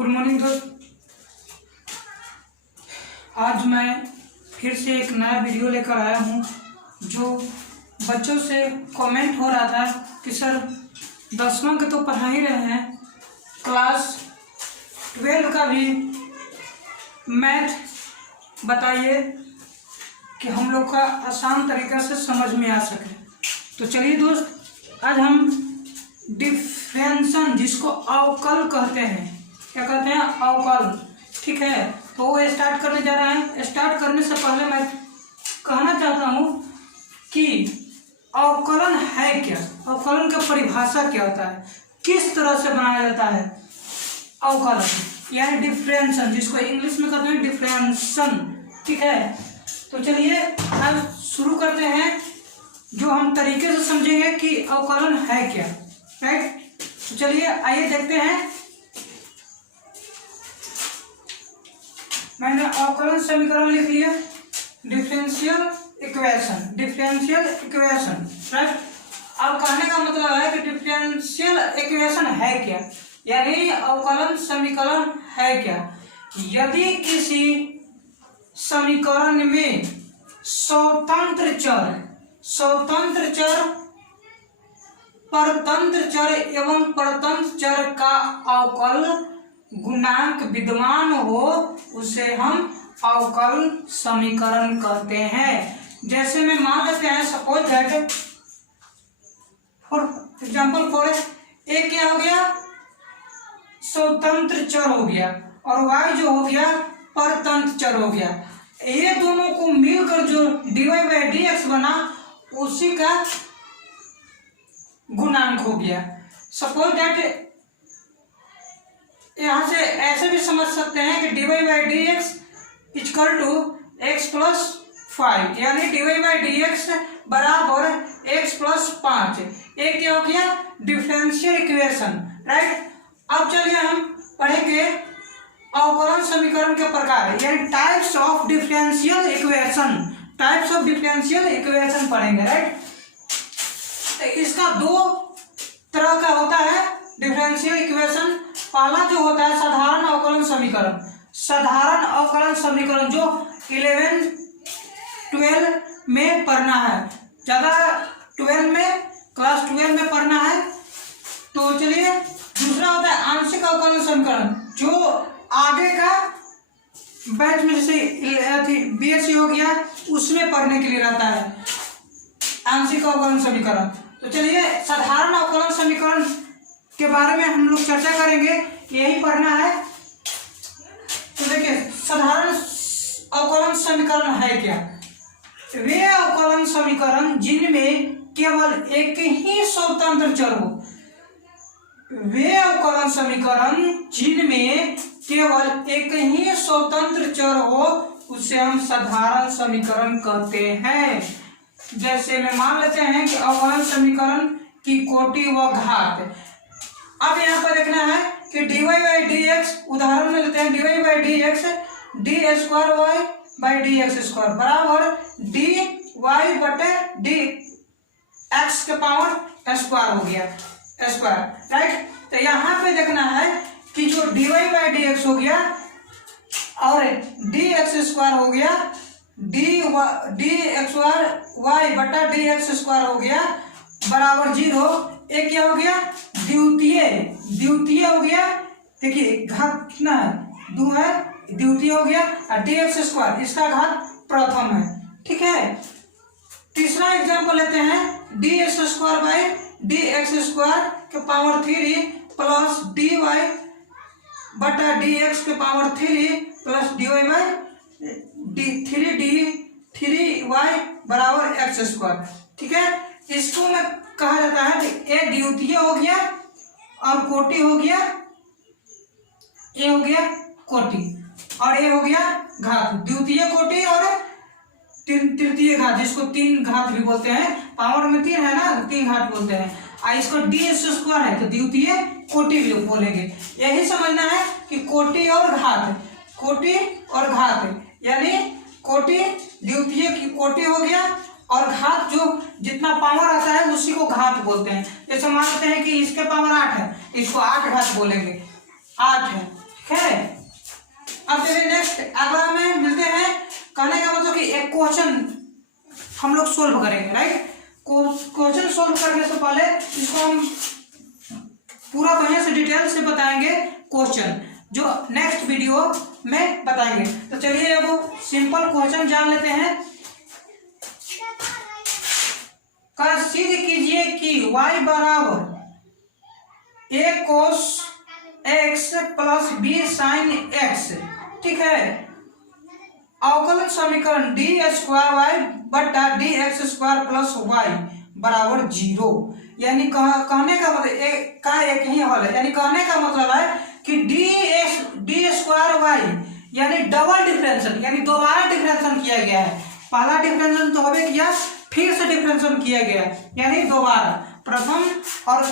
Good morning दोस्त। आज मैं फिर से एक नया वीडियो लेकर आया हूँ। जो बच्चों से कमेंट हो रहा था कि सर 10वां के तो पढ़ा ही रहे हैं, क्लास 12 का भी मैथ बताइए कि हम लोग का आसान तरीक़ा से समझ में आ सके। तो चलिए दोस्त, आज हम डिफरेंशन, जिसको अवकल कहते हैं, क्या कहते हैं, अवकल, ठीक है, तो वो स्टार्ट करने जा रहे हैं। स्टार्ट करने से पहले मैं कहना चाहता हूँ कि अवकलन है क्या, अवकलन की परिभाषा क्या होता है, किस तरह से बनाया जाता है अवकलन, यानी डिफरेंशन, जिसको इंग्लिश में कहते हैं डिफरेंशन, ठीक है। तो चलिए आज शुरू करते हैं, जो हम तरीके से समझेंगे कि अवकलन है क्या, राइट। तो चलिए आइए देखते हैं। मैंने अवकलन समीकरण लिख लिया, differential equation, differential equation, right. अब कहने का मतलब है कि डिफरेंशियल इक्वेशन है क्या, यानी अवकलन समीकरण है क्या। यदि किसी समीकरण में स्वतंत्र चर, परतंत्र चर एवं परतंत्र चर का अवकल गुणांक विद्यमान हो, उसे हम अवकल समीकरण कहते हैं। जैसे में मान लेते हैं, suppose that for example for a क्या हो गया, स्वतंत्र चर हो गया, और वाई जो हो गया परतंत्र चर हो गया। ये दोनों को मिलकर जो dy/dx बना, उसी का गुणांक हो गया। सपोज दैट यहां से ऐसे भी समझ सकते हैं कि dy/dx equal to x plus 5, यानी dy/dx बराबर x प्लस 5। एक क्या हो गया, डिफरेंशियल इक्वेशन, राइट। अब चलिए हम पढ़ेंगे अवकलन समीकरण के प्रकार, यानी types of differential equation, types of differential equation पढ़ेंगे, राइट। इसका दो तरह का होता है डिफरेंशियल इक्वेशन। पहला जो होता है साधारण अवकलन समीकरण, साधारण अवकलन समीकरण जो 11, 12 में पढ़ना है, ज़्यादा 12 में, क्लास 12 में पढ़ना है। तो चलिए, दूसरा होता है आंशिक अवकलन समीकरण, जो आगे का बैच में, जैसे बीएससी हो गया, उसमें पढ़ने के लिए रहता है आंशिक अवकलन समीकरण। तो चलिए साधारण अवकलन समीकरण के बारे में हम लोग चर्चा करेंगे, यही पढ़ना है। तो देखिए, साधारण अवकलन समीकरण है क्या, वे अवकलन समीकरण जिनमें केवल एक ही स्वतंत्र चर हो, वे अवकलन समीकरण जिनमें केवल एक ही स्वतंत्र चर हो, उसे हम साधारण समीकरण कहते हैं। जैसे में मान लेते हैं कि अवकलन समीकरण की कोटि व घात। अब यहाँ पर देखना है कि dy/dx, उदाहरण में लेते हैं dy/dx d² बराबर dy/dx के पावर स्क्वायर हो गया, स्क्वायर, राइट। तो यहाँ पे देखना है कि जो dy/dx हो गया और dx² हो गया, dx² हो गया बराबर 0। एक क्या हो गया, द्वितीय हो गया। देखिए घात कितना है, 2 है, द्वितीय हो गया, और dx², इसका घात प्रथम है, ठीक है। तीसरा एग्जांपल लेते हैं, dx² के पावर 3 प्लस dy/dx के पावर 3 प्लस dy/3y बराबर x², ठीक है। इसको में कहा जाता है कि ए द्वितीय हो गया और कोटि हो गया, ए हो गया कोटि और ए हो गया घात, द्वितीय कोटि और तृतीय घात, जिसको 3 घात भी बोलते हैं, पावर में 3 है ना, 3 घात बोलते हैं। इसको ds² है तो द्वितीय कोटि भी बोलेंगे। यही समझना है कि कोटि और घात, यानी कोटि द्वितीय की कोटि हो गया, और घात जो जितना पावर आता है उसी को घात बोलते हैं। जैसे मान लेते हैं कि इसके पावर 8 है, इसको 8 घात बोलेंगे, 8 है, ठीक है। अब चलिए नेक्स्ट अगला में मिलते हैं। कहने का मतलब कि एक क्वेश्चन हम लोग सोल्व करेंगे, राइट। क्वेश्चन सोल्व करने से पहले इसको हम पूरा बढ़िया से डिटेल से बताएंगे, क्वेश्चन जो नेक्स्ट वीडियो में बताएंगे। तो चलिए अब सिंपल क्वेश्चन जान लेते हैं। सिद्ध कीजिए कि y बराबर a cos x plus b sin x, ठीक है। अवकलन समीकरण डी स्क्वायर वाई बटा d x square plus y बराबर 0। यानी कहने का मतलब एक ही हल है। यानी कहने का मतलब है कि डी स्क्वायर वाई यानी डबल डिफरेंशियल, यानी दोबारा डिफरेंशियल किया गया है। पहला डिफरेंशियल तो हमें किया, फिर से डिफरेंशियल किया गया, यानी दोबारा प्रथम और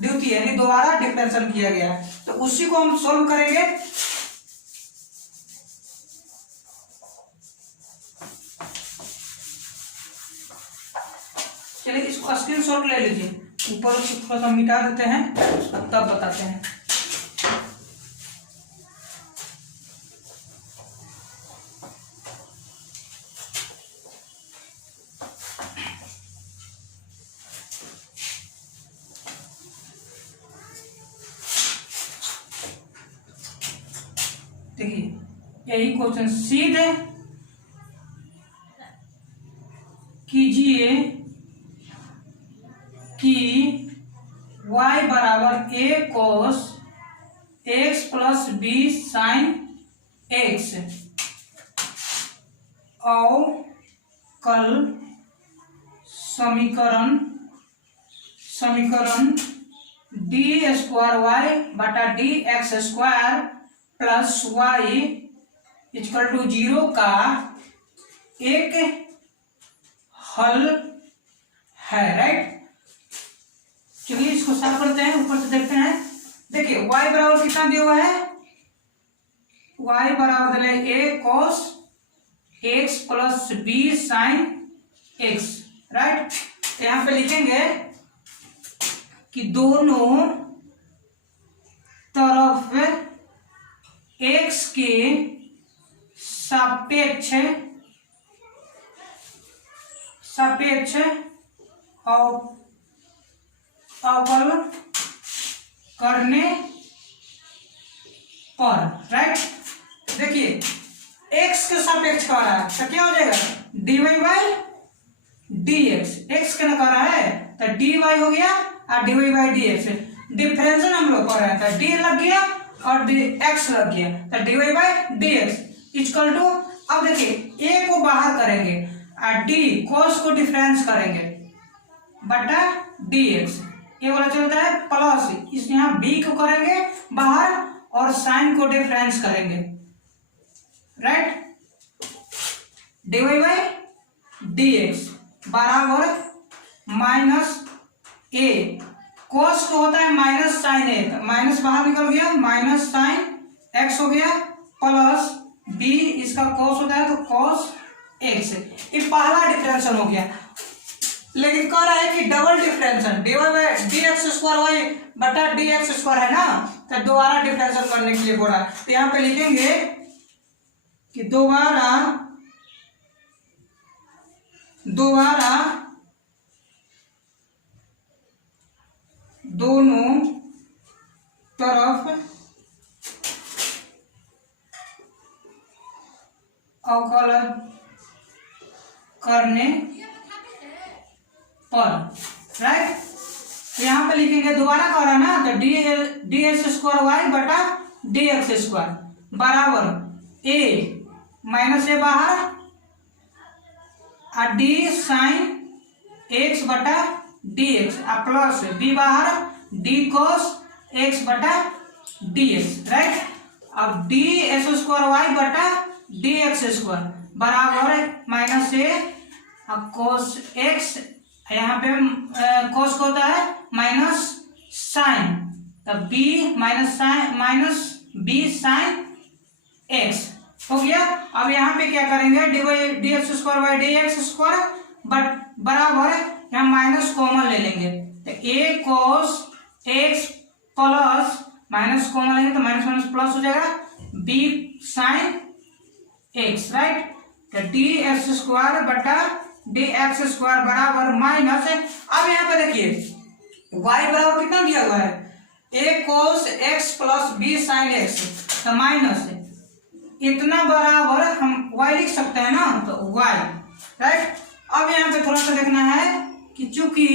द्वितीय यानी दोबारा डिफरेंशियल किया गया। तो उसी को हम सोल्व करेंगे। चलिए इसको स्क्रीनशॉट ले लीजिए, ऊपर थोड़ा सा मिटा देते हैं तब बताते हैं। देखिए यही क्वेश्चन, सीधे कीजिए कि y बराबर a cos x plus b sin x अवकल समीकरण डी स्क्वायर वाई बटा d x square plus y equal to 0 का एक हल है, राइट। चलिए इसको साफ करते हैं, ऊपर से देखते हैं। देखिए y बराबर कितना दिया हुआ है, y बराबर दिले a cos x plus b sin x, right. यहाँ पे लिखेंगे कि दोनों तरफ x के सापेक्ष अवकल करने पर, राइट। देखिए x के सापेक्ष कर रहा है तो क्या हो जाएगा, dy by d x. X क्या कर रहा है तो dy हो गया और dy by d x. Differential हम लोग कर रहे हैं तो d लग गया और x लग गया तो dy by d x equal to, अब देखिए a को बाहर करेंगे और d cos को डिफरेंस करेंगे बटा dx, ये वाला चलता है प्लस, इस यहाँ b को करेंगे बाहर और साइन को डिफरेंस करेंगे, राइट। dy बाई dx बराबर माइनस a, cos को होता है माइनस साइन a, तो माइनस बाहर निकल गया, माइनस साइन x हो गया प्लस b, इसका cos होता है तो cos x। ये पहला डिफरेंशियल हो गया। लेकिन कह रहा है कि double differential dy by dx square y बटा dx स्क्वायर है ना, तो दोबारा डिफरेंशियल करने के लिए बोला। तो यहाँ पे लिखेंगे कि दोबारा दोनों तरफ अवकलन करने पर, राइट। तो यहाँ पे लिखेंगे दोबारा कर रहा ना, तो डी एक्स स्क्वायर वाई बटा डी एक्स स्क्वायर बराबर ए माइनस ए बाहर और डी साइन एक्स बटा डी एक्स प्लस बी बाहर डी कोस एक्स बटा डी एक्स, राइट। अब डी एक्स स्क्वायर वाई बटा डी एक्स स्क्वायर बराबर माइनस ए कोस एक्स, यहाँ पे कोस को होता है माइनस साइन, तब b minus sine minus b sine x हो गया। अब यहाँ पे क्या करेंगे, d x square by d x square बट बराबर यहाँ माइनस कॉमन ले लेंगे तो a cos x plus minus common लेंगे तो माइनस माइनस प्लस हो जाएगा बी साइन एक्स, राइट। तो डी एक्स स्क्वायर बटा डी एक्स स्क्वायर बराबर माइनस, अब यहाँ पे देखिए वाई बराबर कितना दिया हुआ है, a cos x plus b sine x, तो माइनस इतना बराबर हम वाई लिख सकते हैं ना, तो वाई, राइट। अब यहाँ पे थोड़ा सा देखना है कि चूंकि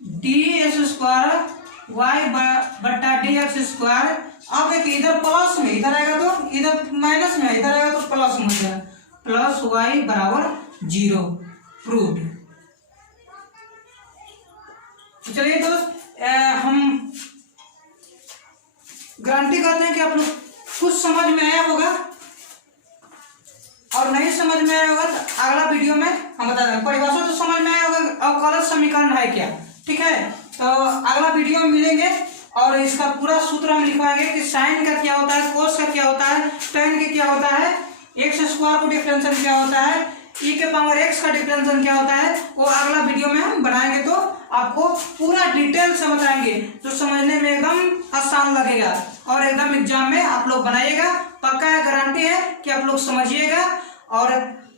डी एक्स स्क्वायर वाई बट्टा डी एक्स स्क्वायर, अब एक इधर प्लस में इधर आएगा तो इधर माइनस में इधर आएगा तो प्लस में हो जाएगा, प्लस वाई बराबर 0, प्रूव्ड। तो चलिए दोस्त, हम गारंटी करते हैं कि आप लोग कुछ समझ में आया होगा, और नहीं समझ में आया होगा तो अगला वीडियो में हम बता देंगे। परिभाषा तो समझ में आया होगा, अवकलज समीकरण है क्या, ठीक है। तो अगला वीडियो में मिलेंगे और इसका पूरा सूत्र हम लिखवाएंगे कि साइन का क्या होता है, कोस का क्या होता है, टेन का क्या होता है, एक्स स्क्वायर को डिफरेंशियल क्या होता है, ई के पावर एक्स का डिफरेंशियल क्या होता है, वो अगला वीडियो में हम बनाएंगे। तो आपको पूरा डिटेल से बताएंगे, तो समझने में एकदम आसान लगेगा और एकदम एग्जाम में आप लोग बनाइएगा। पक्का गारंटी है कि आप लोग समझिएगा, और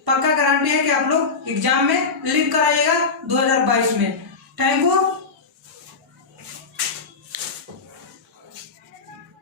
पक्का गारंटी है कि आप लोग एग्जाम में लिख कर आइएगा 2022 में। Thank you.